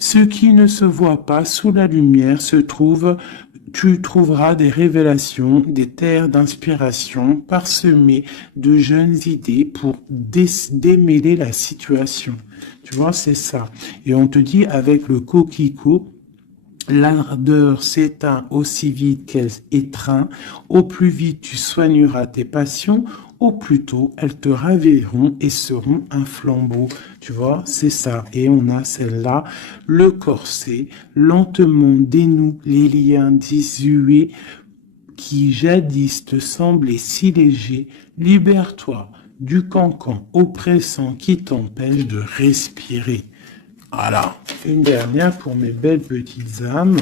Ce qui ne se voit pas sous la lumière se trouve, tu trouveras des révélations, des terres d'inspiration parsemées de jeunes idées pour démêler la situation. Tu vois, c'est ça. Et on te dit avec le coquelicot, l'ardeur s'éteint aussi vite qu'elle étreint. Au plus vite tu soigneras tes passions, au plus tôt elles te ravilleront et seront un flambeau. Tu vois, c'est ça. Et on a celle-là, le corset, lentement dénoue les liens désuets qui jadis te semblaient si légers. Libère-toi du cancan oppressant qui t'empêche de respirer. Voilà, une dernière pour mes belles petites âmes.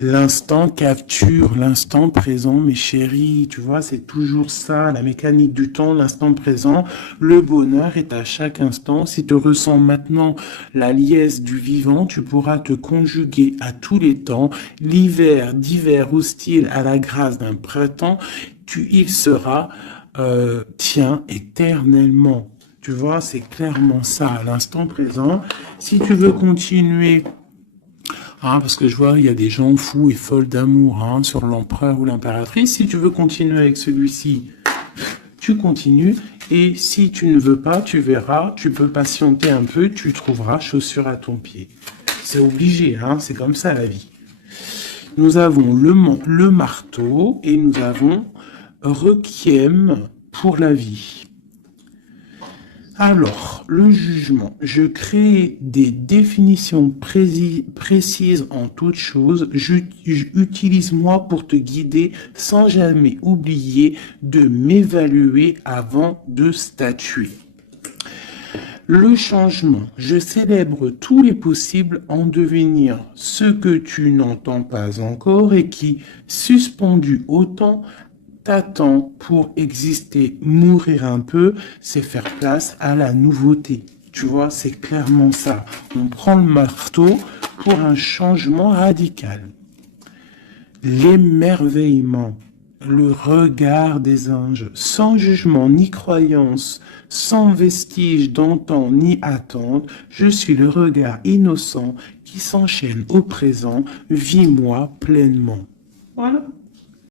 L'instant capture, l'instant présent, mes chéris, tu vois, c'est toujours ça, la mécanique du temps, l'instant présent. Le bonheur est à chaque instant. Si tu ressens maintenant la liesse du vivant, tu pourras te conjuguer à tous les temps. L'hiver d'hiver hostile à la grâce d'un printemps, il sera tien éternellement. Tu vois, c'est clairement ça, à l'instant présent. Si tu veux continuer, parce que je vois, il y a des gens fous et folles d'amour sur l'empereur ou l'impératrice. Si tu veux continuer avec celui-ci, tu continues. Et si tu ne veux pas, tu verras, tu peux patienter un peu, tu trouveras chaussure à ton pied. C'est obligé, c'est comme ça la vie. Nous avons le marteau et nous avons requiem pour la vie. Alors, le jugement. Je crée des définitions précises en toute chose. Utilise-moi pour te guider sans jamais oublier de m'évaluer avant de statuer. Le changement. Je célèbre tous les possibles en devenir ce que tu n'entends pas encore et qui, suspendu au temps, t'attend pour exister. Mourir un peu, c'est faire place à la nouveauté. Tu vois, c'est clairement ça. On prend le marteau pour un changement radical. L'émerveillement, le regard des anges, sans jugement ni croyance, sans vestige d'antan ni attente, je suis le regard innocent qui s'enchaîne au présent, vis-moi pleinement. Voilà.